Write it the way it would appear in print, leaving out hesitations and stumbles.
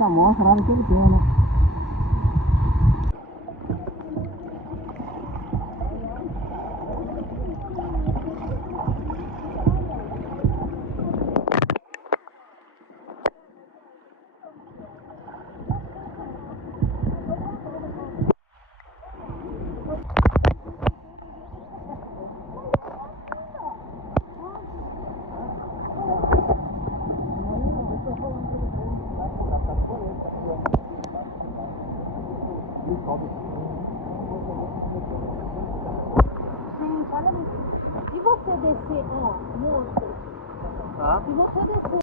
essa amostra lá naquele pé, né? Gente, olha isso. E você descer, ó, moço? Ah? E você descer.